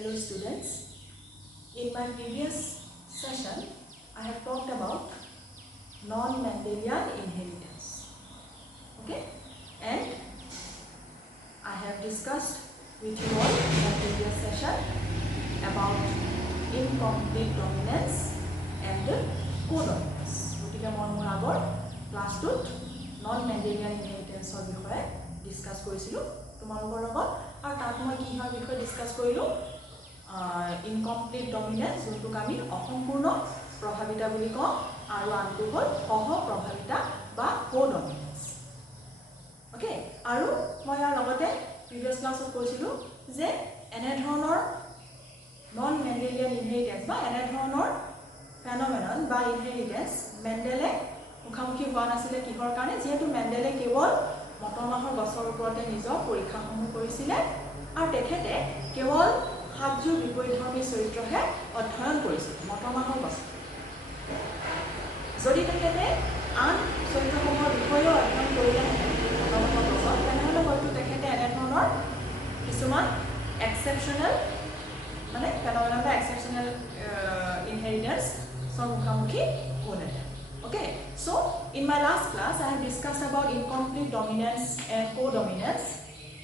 Hello students, in my previous session I have talked about non-Mendelian inheritance, okay, and I have discussed with you all in my previous session about incomplete dominance and co-dominance. Gotike moi mor agor class 2 non-Mendelian inheritance or বিষয়ে discuss কৰিছিলো তোমালোকৰ লগত আৰু তাত মই কি হয় বিষয়ে discuss কৰিলো incomplete dominance যোনটোক আমি অসম্পূৰ্ণ প্ৰভাৱিতা বুলি কওঁ আৰু আনটো হ'ল সহ প্ৰভাৱিতা বা co-dominance ওকে আৰু মই ইয়াৰ লগতে প্ৰিভিয়াস ক্লাছত কৈছিলো যে এনে ধৰণৰ নন মেন্ডেলিয়ান ইনহেৰিটেন্স বা এনে ধৰণৰ ফেনোমেনন বা ইনহেৰিটেন্স মেন্ডেলে মুখামুখি হোৱা নাছিলে কিহৰ কাৰণে যেহেতু মেন্ডেলে কেৱল মটৰমাহৰ গছৰ ওপৰতে নিজৰ পৰীক্ষাসমূহ কৰিছিলে আৰু তেখেতে কেৱল সাতযোৰ বিপৰীতধৰ্মী চৰিত্ৰহে অধ্যয়ন কৰিছিল মটৰমাহৰ গছ যদি তেখেতে আন চৰিত্ৰসমূহৰ বিষয়েও অধ্যয়ন কৰিলে মটৰমাহৰ গছত তেনেহ'লে হয়তো তেখেতে এনে ধৰণৰ কিছুমান এক্সেপশ্যনেল মানে ফেনোমেনন বা এক্সেপশ্যনেল ইনহেৰিটেন্স সৰ মুখামুখি হ'লহেঁতেন okay so in my last class I have discussed about incomplete dominance and co-dominance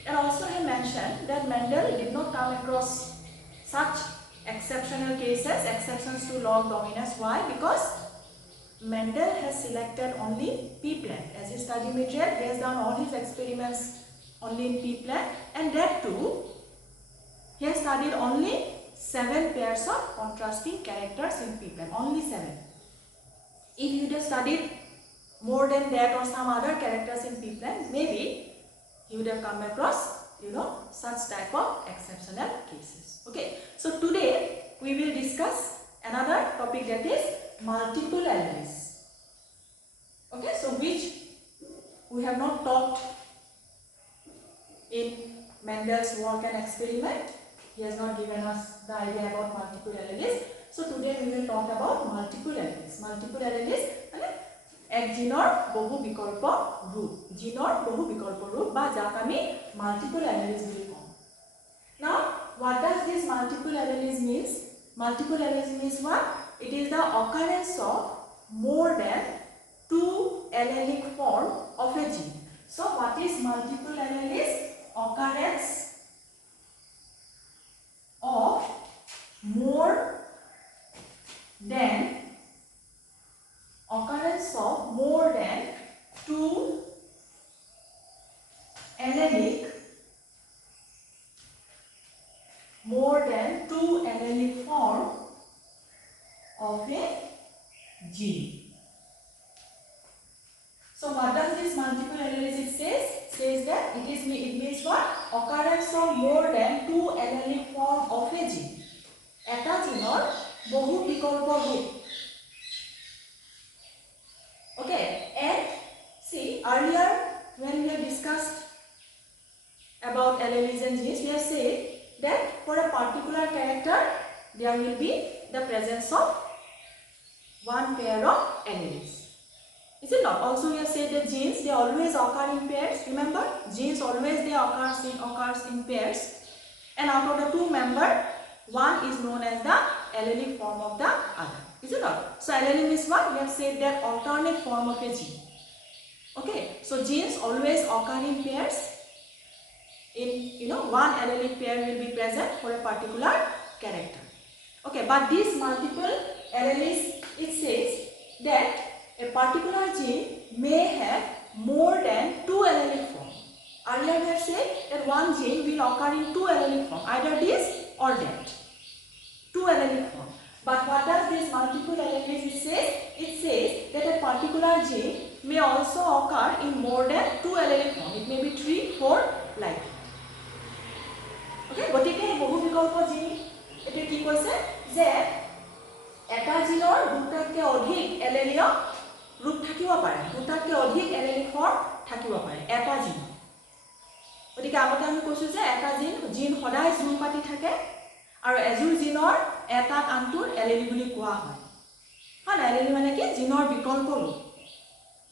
and also I mentioned that Mendel did not come across such exceptional cases exceptions to log dominance why because Mendel has selected only pea plant as his study material he has done all his experiments only in pea plant and that too he has studied only 7 pairs of contrasting characters in pea plant only 7. If you would have studied more than that or some other characters in pea plant, maybe you would have come across, such type of exceptional cases. Okay, so today we will discuss another topic that is multiple alleles. Okay, so which we have not talked in Mendel's work and experiment. He has not given us the idea about multiple alleles. So today we will talk about multiple alleles. Multiple alleles মানে এক জিনৰ বহু বিকল্প ৰূপ জিনৰ বহু বিকল্প ৰূপ বা যাক আমি multiple alleles বুলি কওঁ now what does this multiple alleles means multiple alleles means what it is the occurrence of more than 2 allelic form of a gene so what is multiple alleles occurrence of more than 2 allelic form of a gene. So what does this multiple alleles it says that it means what occurrence of more than 2 allelic form of a gene. এটা জিনৰ বহু বিকল্প ৰূপ okay and see earlier when we have discussed about alleles and genes we have said that for a particular character there will be the presence of one pair of alleles is it not also we have said that genes they always occur in pairs remember genes always they occurs in pairs and out of the two member one is known as the allelic form of the other is it not so allele means what we have said that alternate form of a gene okay so genes always occur in pairs in one allelic pair will be present for a particular character okay but these multiple alleles it says that a particular gene may have more than 2 allelic form earlier we have said that one gene will occur in 2 allelic form either this or that 2 allelic form but what does this multiple alleles it says that a particular gene may also occur in more than 2 allelic form it may be 3 4 like okay গতিকে বহু বিকল্প জিন এতে কি কৈছে যে এটা জিনৰ দুটাতকৈ অধিক এলেলীয় ৰূপ থাকিব পাৰে দুটাতকৈ অধিক এলেলিক ফৰ্ম থাকিব পাৰে এটা জিন গতিকে আগতে আমি কৈছো যে এটা জিন সদায় জোৰ পাতি থাকে আৰু এজোৰ জিনৰ এটা আনটোৰ এলেলি বুলি কোৱা হয় হয় এলেলি মানে কি জিনৰ বিকল্প ৰূপ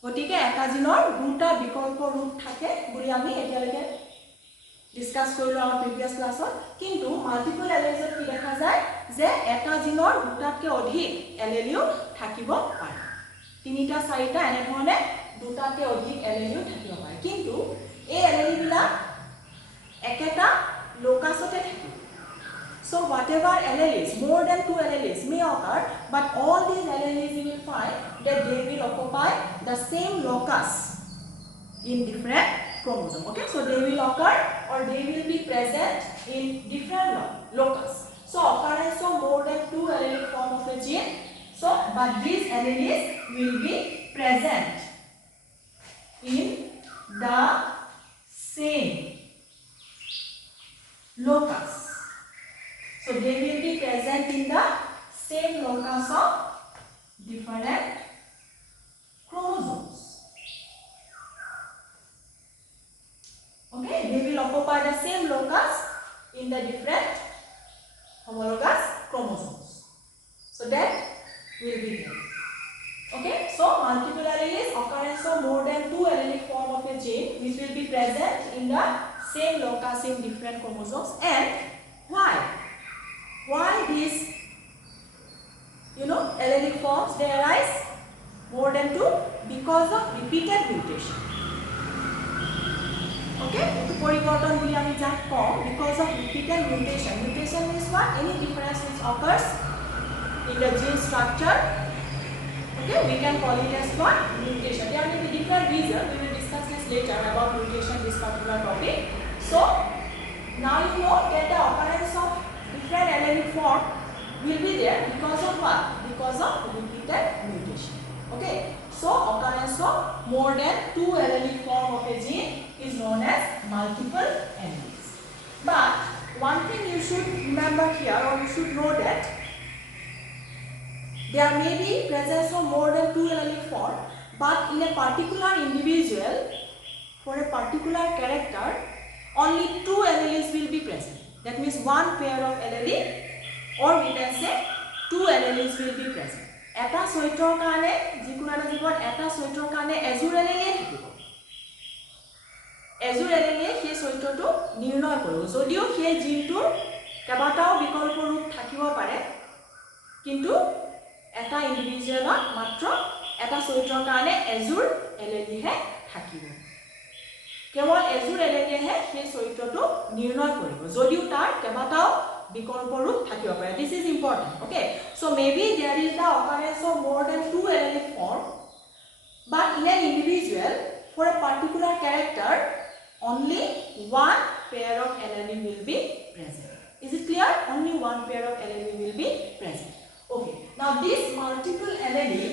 গতিকে এটা জিনৰ দুটা বিকল্প ৰূপ থাকে বুলি আমি এতিয়ালৈকে ডিসকাস কৰিলো আমাৰ প্ৰিভিয়াস ক্লাছত কিন্তু মাল্টিপল এলেলিজত কি দেখা যায় যে এটা জিনৰ দুটাতকৈ অধিক এলেলিও থাকিব পাৰে তিনিটা চাৰিটা এনে ধৰণে দুটাতকৈ অধিক এলেলিও থাকিব পাৰে কিন্তু এই এলেলিবিলাক একেটা লোকাছতে থাকিব So whatever alleles, more than 2 alleles may occur, but all these alleles you will find that they will occupy the same locus in different chromosomes. Okay, so they will occur or they will be present in different locus. So occurrence of more than 2 allelic form of a gene. So, but these alleles will be present in the same locus. So they will be present in the same locus of different chromosomes. Okay, they will occupy the same locus in the different homologous chromosomes. So that will be there. Okay, so multiple alleles occurrence of more than 2 allelic form of a gene which will be present in the same locus in different chromosomes. And why? Why these allelic forms they arise more than 2 because of repeated mutation. Okay, to poriborton boli ami jak kom because of repeated mutation. Mutation means what? Any difference which occurs in the gene structure. Okay, we can call it as what? Mutation. There may be different reasons. We will discuss this later about mutation, this particular topic. So now you know that the occurrence of different allelic form will be there because of what? Because of repeated mutation. Okay, so occurrence of more than 2 allelic form of a gene is known as multiple alleles. But one thing you should remember here, or you should know that there may be presence of more than 2 allelic form, but in a particular individual, for a particular character, only 2 alleles will be present. That means one pair of allele, or we can say 2 alleles will be present. Eta soitor kane, jikuna eta jibot eta soitor kane ezur allele থাকিব. Ezur allele সেই soitorটো নিৰ্ণয় কৰিব। যদিও সেই জিনটোৰ কেইবাটাও বিকল্প ৰূপ থাকিব পাৰে, কিন্তু এটা ইন্ডিভিজুৱেলত মাত্ৰ এটা soitor kane ezur allele হে থাকিব। কেৱল এজুৰ এলেলিহে সেই চৰিত্ৰটো নিৰ্ণয় কৰিব যদিও তাৰ কেইবাটাও বিকল্প ৰূপ থাকিব পাৰে this is important okay so maybe there is the occurrence of more than 2 allelic form but in an individual for a particular character only one pair of allele will be present is it clear only one pair of allele will be present okay now this multiple allele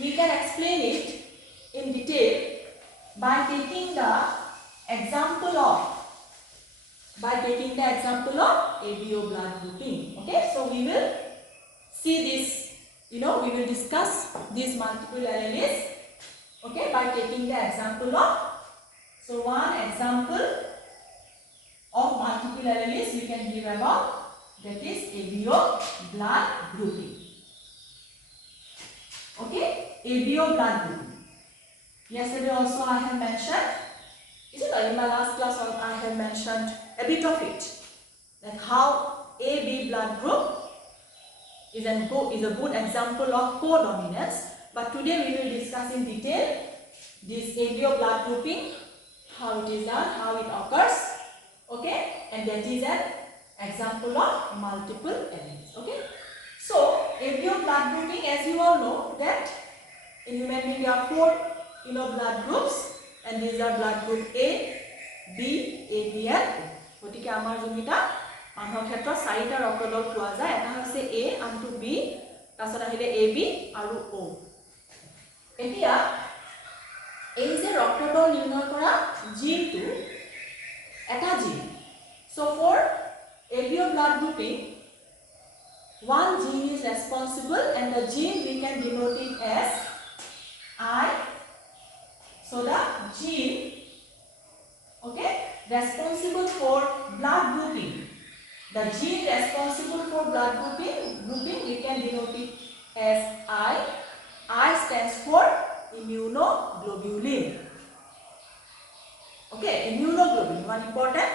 we can explain it in detail by taking the example of ABO blood grouping. Okay, so we will see this. We will discuss these multiple alleles. Okay, by taking the example of. So one example of multiple alleles we can give about that is ABO blood grouping. Okay, ABO blood grouping. Yesterday also I have mentioned, in my last class I have mentioned a bit of it, like how AB blood group is a good example of codominance. But today we will discuss in detail this ABO blood grouping, how it is done, how it occurs, okay, and that is an example of multiple alleles. Okay, so ABO blood grouping, as you all know, that in human being there are 4 blood groups and these are blood group A, B, AB and O. গতিকে আমাৰ যোনটা মানুহৰ ক্ষেত্ৰত চাৰিটা ৰক্তদল পোৱা যায় এটা হৈছে A আনটো B তাৰছত আহিলে AB আৰু O এতিয়া এই যে ৰক্তদল নিৰ্ণয় কৰা জিনটো এটা জিন so for ABO blood grouping one gene is responsible and the gene we can denote it as I. So the gene, okay, responsible for blood grouping. The gene responsible for blood grouping we can denote it as I. I stands for immunoglobulin. Okay, immunoglobulin. one important,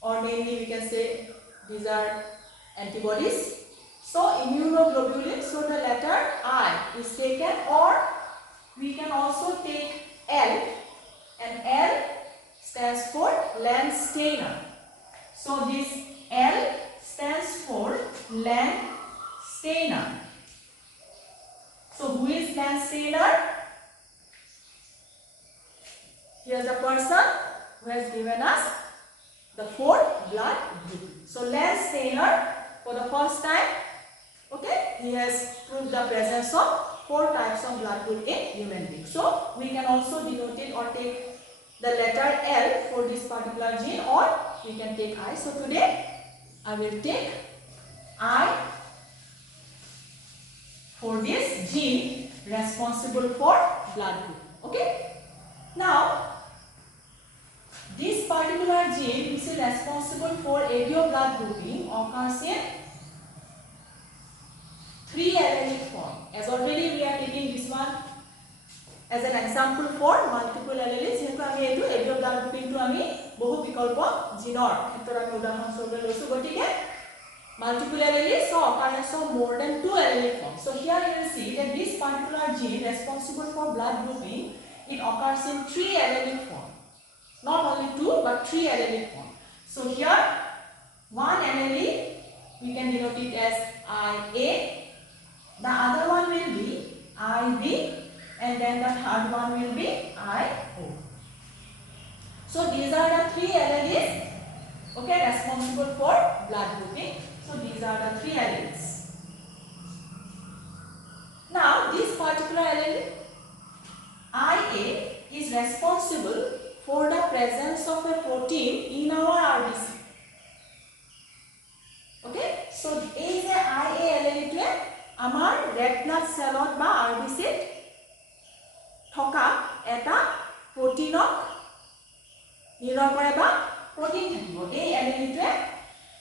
or mainly we can say these are antibodies. So immunoglobulin, so the letter I is taken, or we can also take L, and L stands for Landsteiner. So this L stands for Landsteiner. So who is Landsteiner? Here's the person who has given us the 4th blood group. So Landsteiner, for the first time, okay, he has proved the presence of 4 types of blood group in human beings. So we can also denote it or take the letter L for this particular gene, or we can take I. So today I will take I for this gene responsible for blood group. Okay. Now this particular gene which is responsible for ABO blood grouping occurs in 3 allelic form. As already we are taking this one as an example for multiple alleles. যেহেতু আমি এটো ABO blood grouping to আমি বহু বিকল্প জিনৰ ক্ষেত্ৰত আমি উদাহৰণ স্বৰূপে লৈছো, গতিকে multiple alleles so occurrence of more than 2 allelic forms. So here you will see that this particular gene responsible for blood grouping, it occurs in 3 allelic form. Not only 2 but 3 allelic form. So here one allele we can denote it as IA, the other one will be IB, and then the third one will be IO. So these are the 3 alleles, okay, responsible for blood grouping. So these are the 3 alleles. Now this particular allele IA is responsible for the presence of a protein in our RBC. Okay, so এই যে IA allele আমাৰ red blood cell বা RBC থকা এটা প্ৰটিনক নিৰ্ণয় কৰে বা protein থাকিব। এই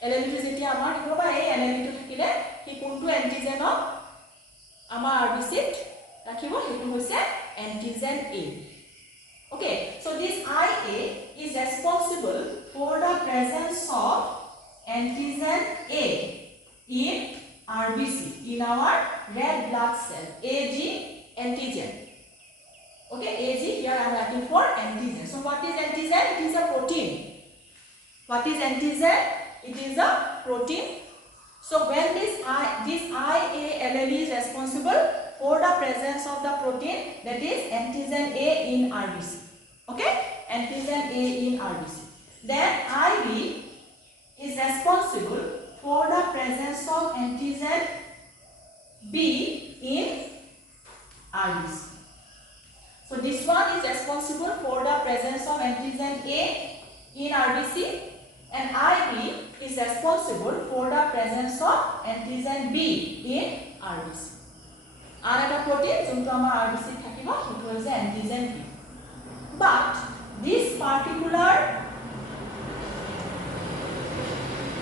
এলেলিটো যেতিয়া আমাৰ থাকিব বা এই এলেলিটো থাকিলে কি কোনটো এন্টিজেনক আমাৰ RBC-ত ৰাখিব, সেইটো হৈছে antigen A. Okay, so this IA is responsible for the presence of antigen A in RBC, in our red blood cell, AG antigen. Okay, AG here I am writing for antigen. So what is antigen? It is a protein. What is antigen? It is a protein. So when this IA allele is responsible for the presence of the protein, that is antigen A in RBC. Okay, antigen A in RBC. Then IB is responsible for the presence of antigen B in RBC. So this one is responsible for the presence of antigen A in RBC, and IB is responsible for the presence of antigen B in RBC. And a protein যোনটো আমাৰ RBC থাকিব সেইটো হৈছে antigen B. But this particular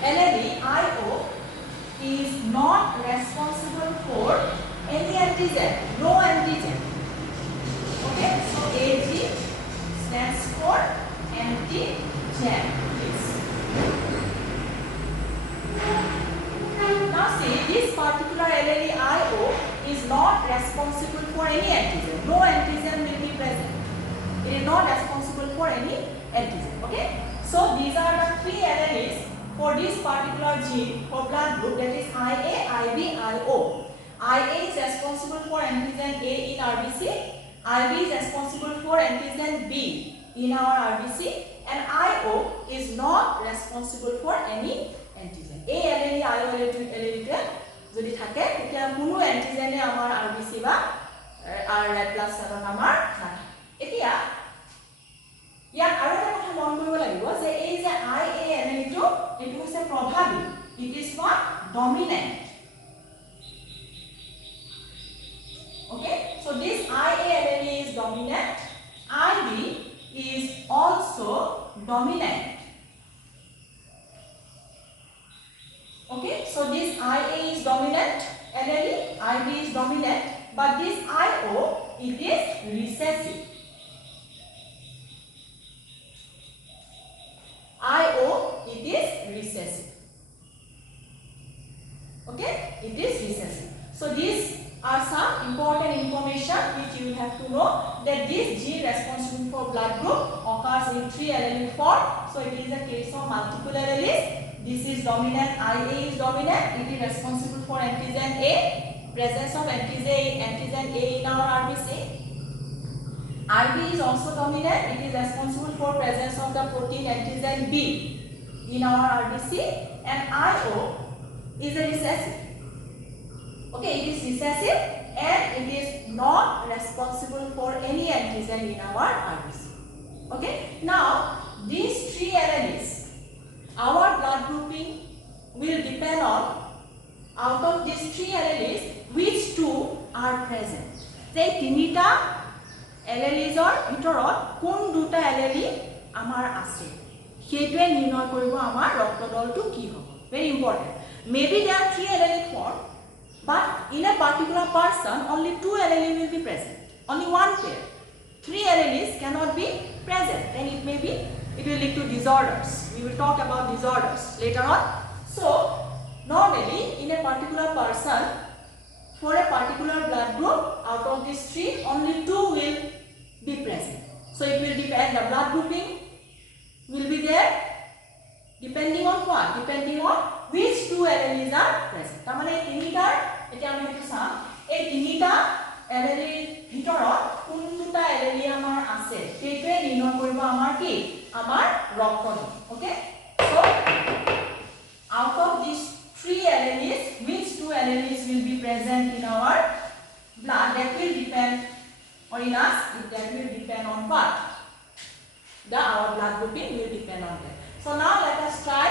allele IO is not responsible for any antigen, no antigen. Okay, so AG stands for antigen. Now see, this particular allele IO is not responsible for any antigen. No antigen will be present. It is not responsible for any antigen. Okay, so these are the 3 alleles for this particular gene for blood group, that is IA, IB, IO. IA is responsible for antigen A in RBC. IB is responsible for antigen B in our RBC, and IO is not responsible for any antigen. A allele IO allele যদি থাকে তেতিয়া কোনো এন্টিজেনে আমাৰ RBC বা red blood cell আমাৰ নাথাকে। এতিয়া ইয়াত আৰু এটা কথা মন কৰিব লাগিব যে এই যে IA allele এটো হৈছে প্ৰভাৱী, it is not dominant. Okay, so this IA allele is dominant, IB is also dominant. Okay, so this IA is dominant allele, IB is dominant, but this IO, it is recessive. blood group occurs in 3 allelic form. So it is a case of multiple alleles. This is dominant, IA is dominant. It is responsible for antigen A, presence of antigen A in our RBC. IB is also dominant. It is responsible for presence of the protein antigen B in our RBC. And IO is a recessive. Okay, it is recessive and it is not responsible for any antigen in our RBC. Okay, now these 3 alleles, our blood grouping will depend on, out of these 3 alleles, which 2 are present. Say tinita এলেলিজৰ ভিতৰত কোন দুটা এলেলি আমাৰ আছে সেইটোৱে নিৰ্ণয় কৰিব আমাৰ ৰক্তদলটো কি হ'ব very important maybe there are 3 allelic form but in a particular person only 2 allele will be present only one pair 3 alleles cannot be present and it will lead to disorders we will talk about disorders later on so normally in a particular person for a particular blood group out of these 3 only 2 will be present. So it will depend, the blood grouping will be there depending on what? Depending on which 2 alleles are present. তামানে তিনিটাৰ এতিয়া আমি এইটো চাম এই তিনিটা এলেলিৰ ভিতৰত কোন দুটা এলেলি আমাৰ আছে সেইটোৱে নিৰ্ণয় কৰিব আমাৰ কি আমাৰ ৰক্তদল okay so out of these 3 alleles which 2 alleles will be present in our blood that will depend or in us that will depend on what our blood grouping will depend on that so now let us try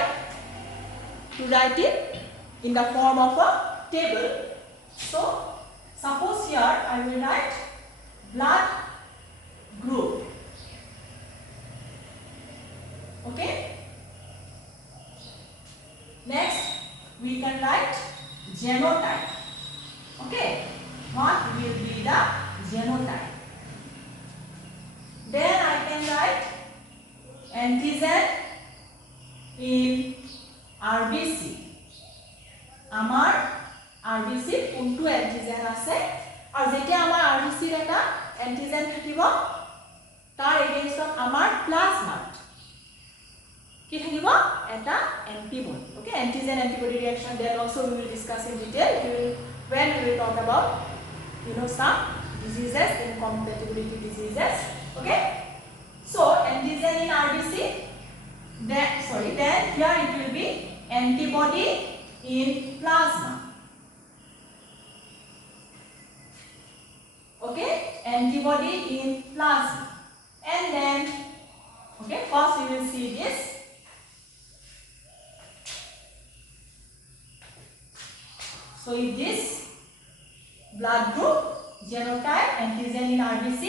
to write it in the form of a table so suppose here I will write blood group okay next we can write genotype okay what will be the genotype then I can write antigen in RBC amar RBC কোনটো antigen আছে আৰু যেতিয়া আমাৰ RBC ৰ এটা antigen থাকিব তাৰ against of আমাৰ plasma কি থাকিব এটা antibody okay antigen antibody reaction then also we will discuss in detail when we will talk about some diseases incompatibility diseases okay so antigen in RBC then here it will be antibody in plasma okay antibody in plasma and then okay first we will see this so if this blood group genotype antigen in RBC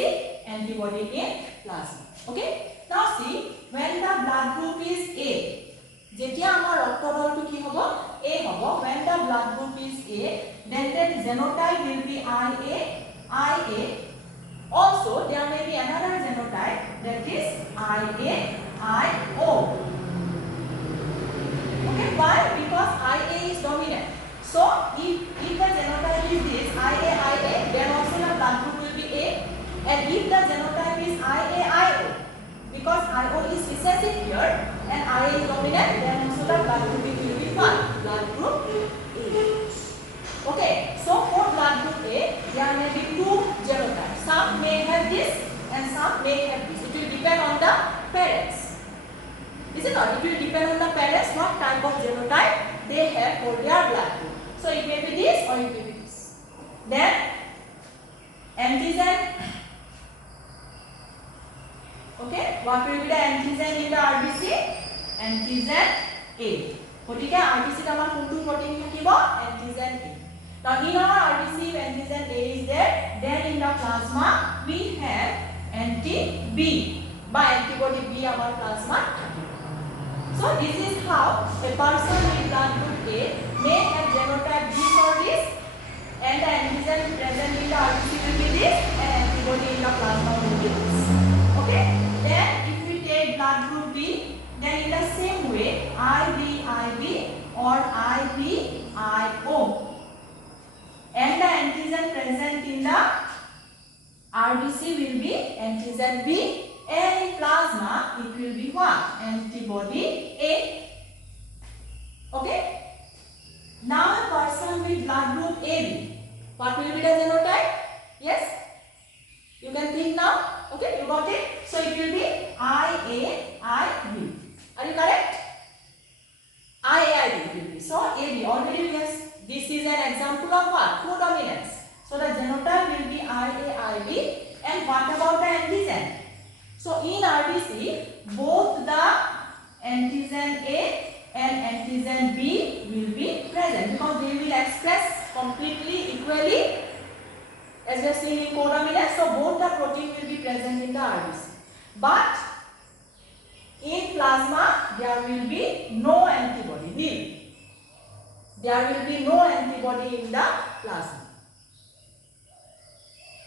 antibody in plasma okay now see when the blood group is A jetia amar roktodoltu ki hobo A hobo when the blood group is A then genotype will be IA also there may be another genotype that is IO okay why because IA is dominant so if the genotype is this IA then also the blood group will be A and if the genotype is IAIO because IO is recessive here and IA is dominant then also the blood group will be what blood group A okay so for blood group A there may be 2 genotypes some may have this and some may have this it will depend on the parents is it not it will depend on the parents what type of genotype they have for their blood group so it may be this or it may be this then antigen okay what will be the antigen in the RBC antigen A গটিকে RBC ত আমাৰ কোনটো protein থাকিব antigen A now in our RBC antigen A is there then in the plasma we have anti-B by antibody B our plasma so this is how a person with blood group A may have genotype this or this and the antigen present in the RBC will be this and antibody in the plasma will be this okay then if we take blood group B then in the same way IB or IBIO and the antigen present in the RBC will be antigen B and in plasma it will be what? Antibody A. Okay. Now a person with blood group AB, what will be the genotype? Yes? You can think now. Okay, you got it? So it will be IAIB. Are you correct? IAIB will be. So AB, already we have, this is an example of what? Codominance. So the genotype will be IAIB. And what about the antigen? So in RBC, both the antigen A and antigen B will be present because they will express completely equally as we have seen in codominance. So both the protein will be present in the RBC. But in plasma, there will be no antibody, nil. There will be no antibody in the plasma.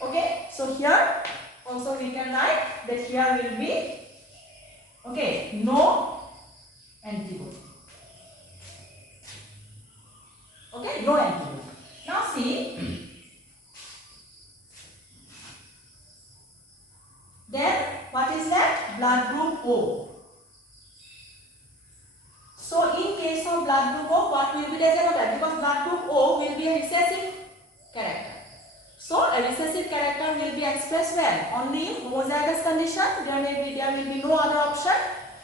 Okay, so here also we can write that here will be, okay, no antibody. Okay, no antibody. Now see, then what is that? Blood group O. So in case of blood group O, what will be the genotype? Because blood group O will be a recessive character. So a recessive character will be expressed when? Only in homozygous condition, there will be no other option.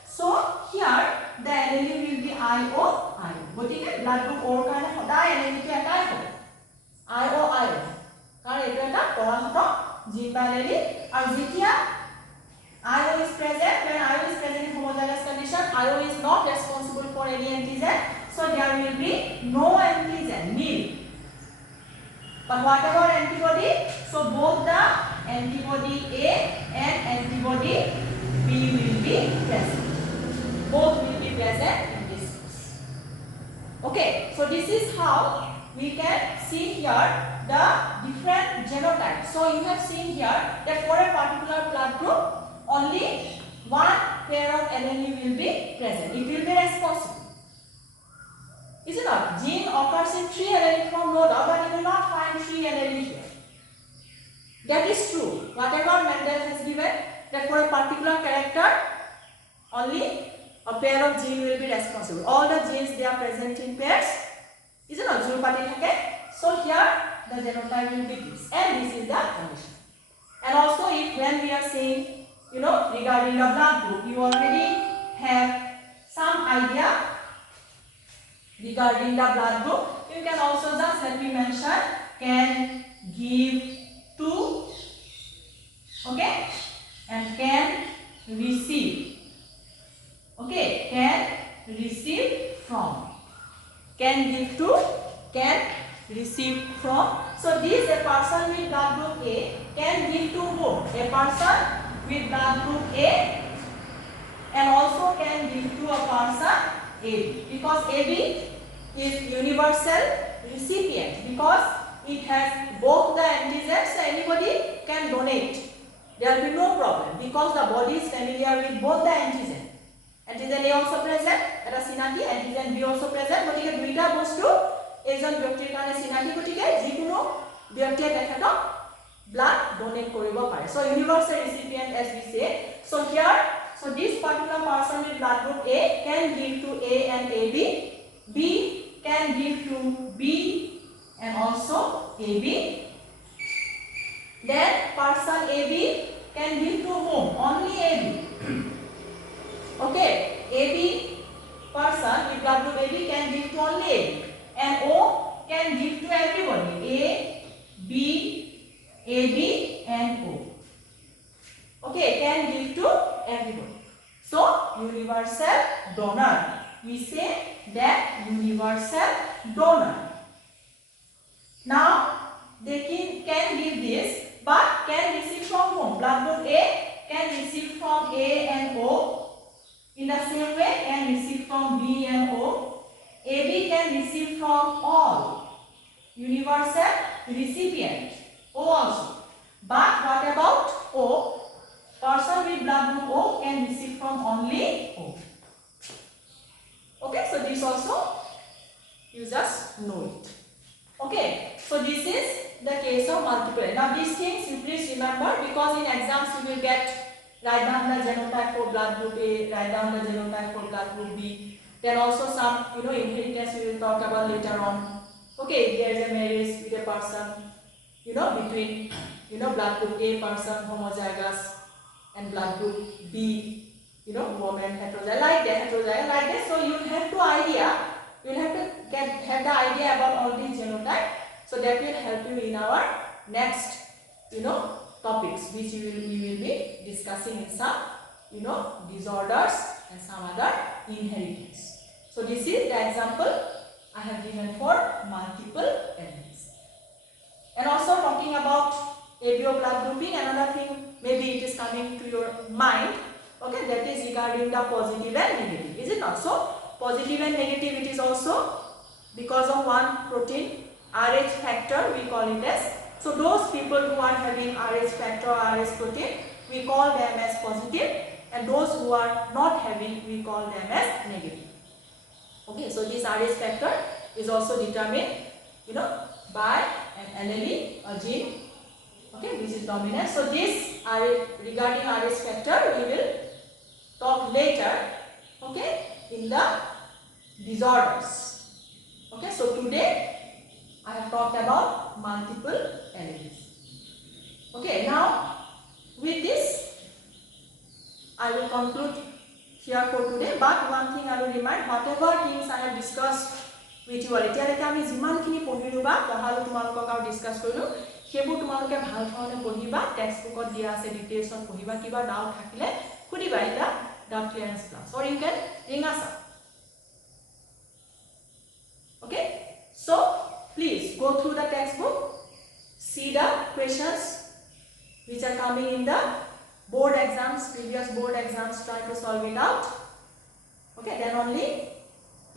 So here the allele will be IO. Gotike blood group O karone hodai allele to ekai hobo. IO. Karon etu eta porahoto gene ba allele aru jetia IO is present, when IO is present in homozygous condition, IO is not responsible for any antigen. So there will be no antigen, nil. But what about antibody? So both the antibody A and antibody B will be present. Both will be present in this case. Okay, so this is how we can see here the different genotypes. So you have seen here that for a particular blood group, only one pair of allele will be present. It will be responsible. Is it not? Gene occurs in 3 allele from Loda, but you will not find 3 allele here. That is true. Whatever Mendel has given, that for a particular character, only a pair of genes will be responsible. All the genes, they are present in pairs. Is it not? So here the genotype will be this, and this is the condition. And also, if when we are saying, regarding the blood group, you already have some idea regarding the blood group. You can also just let me mention, can give to, okay, and can receive, okay, can receive from, can give to, can receive from. So this, a person with blood group A can give to whom? A person with blood group A, and also can give to a person AB, because AB is universal recipient, because it has both the antigens, so anybody can donate. There will be no problem because the body is familiar with both the antigen. Antigen A also present, eta synapti, antigen B also present. Gotike duita bostu ejon byaktir karone synapti, gotike jikono byaktiye tekhatok blood donate koribo pare. So universal recipient, as we say. So here, so this particular person with blood group A can give to A and AB, B can give to B and also AB. Then person AB can give to whom? Only AB. Okay, AB person with blood group AB can give to only AB, and O can give to everybody, A, B, AB and O. Okay, can give to everybody. So universal donor. We say that universal donor. Now they can give this, but can receive from whom? Blood group A can receive from A and O. In the same way, can receive from B and O. AB can receive from all. Universal recipient. O also. But what about O? Person with blood group O can receive from only O. Okay, so this also you just know it. Okay, so this is the case of multiple. Now these things you please remember, because in exams you will get write down the blood group A, write down the genotype for blood group B. Then also some, inheritance we will talk about later on. Okay, there is a marriage with a person, between, blood group A person homozygous and blood group B, woman heterozygous, like that. So you have to have the idea about all these genotypes. So that will help you in our next, topics which we will be discussing in some, disorders and some other inheritance. So this is the example I have given for multiple alleles. And also talking about ABO blood grouping, another thing maybe it is coming to your mind, okay, that is regarding the positive and negative. Is it not so? Positive and negative, it is also because of one protein, Rh factor, we call it as. So those people who are having Rh factor or Rh protein, we call them as positive, and those who are not having, we call them as negative. Okay, so this Rh factor is also determined, by an allele or gene, okay, which is dominant. So this regarding Rh factor we will talk later, okay, in the disorders. Okay, so today I have talked about multiple alleles. Okay, now with this I will conclude here for today. But one thing I will remind, whatever things I have discussed with you, এতিয়ালৈকে আমি যিমানখিনি পঢ়িলো বা পঢ়ালো তোমালোকক আৰু discuss কৰিলো, সেইবোৰ তোমালোকে ভাল ধৰণে পঢ়িবা, টেক্সট বুকত দিয়া আছে, ডিটেইলছত পঢ়িবা, কিবা ডাউট থাকিলে সুধিবা এটা doubt clearance class, or you can ring us up. Okay, so please go through the textbook, see the questions which are coming in the board exams, previous board exams, try to solve it out. Okay, then only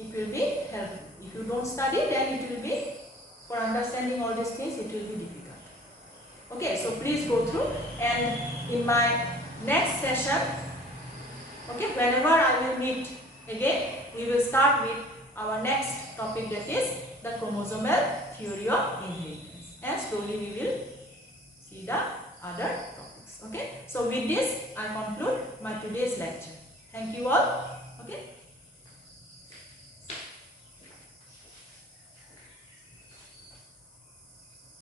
it will be helpful. If you don't study, then it will be, for understanding all these things, it will be difficult. Okay, so please go through, and in my next session, okay, whenever I will meet again, we will start with our next topic, that is the chromosomal theory of inheritance, and slowly we will see the other topics. Okay, so with this I conclude my today's lecture. Thank you all.